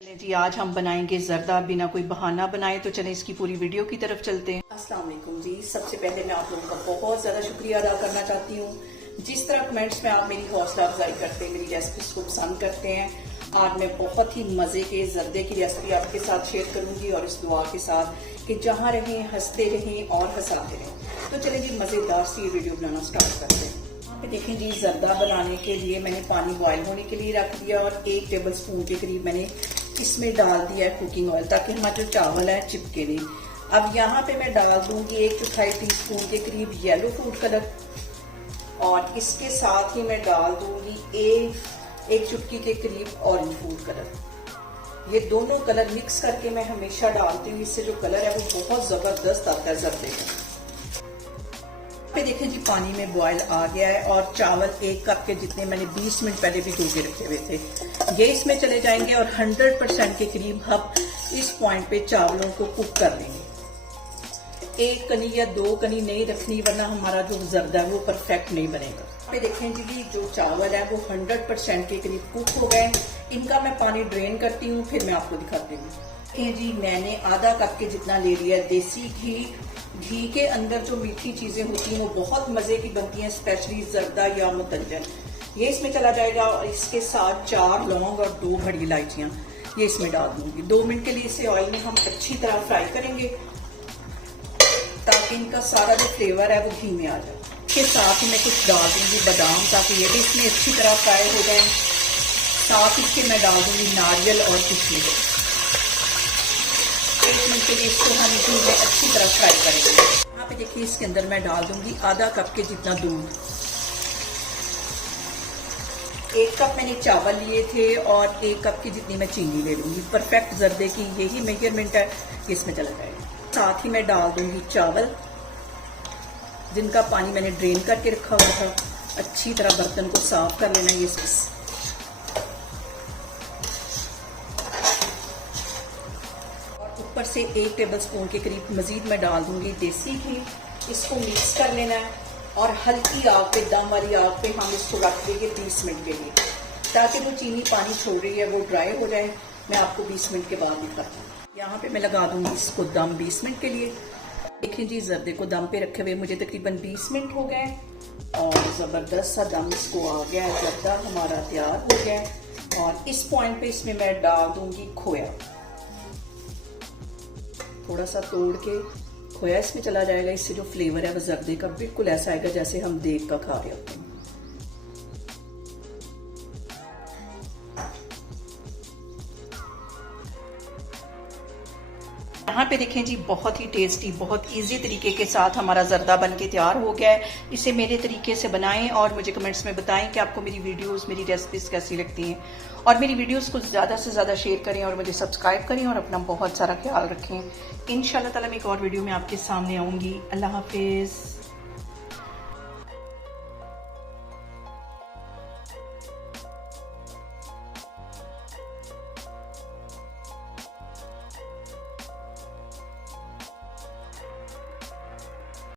चलें जी, आज हम बनाएंगे जर्दा। बिना कोई बहाना बनाए तो चलें इसकी पूरी वीडियो की तरफ चलते हैं। अस्सलाम वालेकुम जी। सबसे पहले मैं आप लोगों का बहुत ज़्यादा शुक्रिया अदा करना चाहती हूँ। जिस तरह कमेंट्स में आप मेरी हौसला अफजाई करते हैं, मेरी रेसिपीज को पसंद करते हैं। आज मैं बहुत ही मज़े के जर्दे की रेसिपी आपके साथ शेयर करूंगी और इस दुआ के साथ कि जहाँ रहें हंसते रहें और हंसाते रहें। तो चलें जी, मज़ेदार सी ये वीडियो बनाना स्टार्ट करते हैं। यहाँ पे देखें जी, जर्दा बनाने के लिए मैंने पानी बॉयल होने के लिए रख दिया और 1 टेबल स्पून के करीब मैंने इसमें डाल दिया है कुकिंग ऑयल, ताकि हमारा जो चावल है चिपके नहीं। अब यहाँ पे मैं डाल दूंगी 1/4 टीस्पून के करीब येलो फूड कलर और इसके साथ ही मैं डाल दूंगी एक चुटकी के करीब ऑरेंज फूड कलर। ये दोनों कलर मिक्स करके मैं हमेशा डालती हूँ, इससे जो कलर है वो बहुत जबरदस्त आता है जर्दे का। पे देखें जी, पानी में बॉयल आ गया है और चावल 1 कप के जितने मैंने 20 मिनट पहले भिगो के रखे हुए थे ये इसमें चले जाएंगे और 100% के करीब हम इस पॉइंट पे चावलों को कुक कर लेंगे। 1 कनी या 2 कनी नहीं रखनी, वरना हमारा जो जर्दा है वो परफेक्ट नहीं बनेगा। पे देखें जी, जो चावल है वो 100% के करीब कुक हो गए। इनका मैं पानी ड्रेन करती हूँ, फिर मैं आपको दिखाती हूँ। देखें जी, मैंने आधा कप के जितना ले लिया देसी घी। घी के अंदर जो मीठी चीजें होती हैं वो बहुत मजे की बनती हैं, स्पेशली जर्दा या मुतंजन। ये इसमें चला जाएगा और इसके साथ 4 लौंग और 2 बड़ी इलायचियां ये इसमें डाल दूंगी। 2 मिनट के लिए इसे ऑयल में हम अच्छी तरह फ्राई करेंगे ताकि इनका सारा जो फ्लेवर है वो घी में आ जाए। इसके साथ ही मैं कुछ डाल दूंगी बादाम, ताकि ये भी इसमें अच्छी तरह फ्राई हो जाए। साथ इसके मैं डाल दूंगी नारियल और किशमिश। 1 मिनट के लिए इसको हम घी में अच्छी तरह फ्राई करेंगे। यहाँ पे देखिए, इसके अंदर मैं डाल दूंगी आधा कप के जितना दूध। 1 कप मैंने चावल लिए थे और 1 कप की जितनी मैं चीनी ले लूंगी। परफेक्ट जर्दे की यही मेजरमेंट है, इसमें चला जाएगा। साथ ही मैं डाल दूंगी चावल, जिनका पानी मैंने ड्रेन करके रखा हुआ था। अच्छी तरह बर्तन को साफ कर लेना। ये ऊपर से 1 टेबल स्पून के करीब मजीद मैं डाल दूंगी देसी घी। इसको मिक्स कर लेना है और हल्की आग पे, दम वाली आग पे हम इसको रख देंगे 20 मिनट के लिए, ताकि जो चीनी पानी छोड़ रही है वो ड्राई हो जाए। मैं आपको 20 मिनट के बाद दिखाती हूँ। यहाँ पे मैं लगा दूंगी इसको दम 20 मिनट के लिए। देखिए जी, जर्दे को दम पे रखे हुए मुझे तकरीबन 20 मिनट हो गए और जबरदस्त सा दम इसको आ गया है। जर्दा हमारा तैयार हो गया और इस पॉइंट पे इसमें मैं डाल दूंगी खोया। थोड़ा सा तोड़ के खोया इसमें चला जाएगा। इससे जो फ्लेवर है वो जर्दे का बिल्कुल ऐसा आएगा जैसे हम देग का खा रहे होते हैं। यहाँ पे देखें जी, बहुत ही टेस्टी, बहुत इजी तरीके के साथ हमारा जर्दा बन के तैयार हो गया है। इसे मेरे तरीके से बनाएं और मुझे कमेंट्स में बताएं कि आपको मेरी वीडियोस, मेरी रेसिपीज कैसी लगती हैं। और मेरी वीडियोस को ज़्यादा से ज़्यादा शेयर करें और मुझे सब्सक्राइब करें और अपना बहुत सारा ख्याल रखें। इंशाल्लाह ताला मैं एक और वीडियो में आपके सामने आऊँगी। अल्लाह हाफिज़।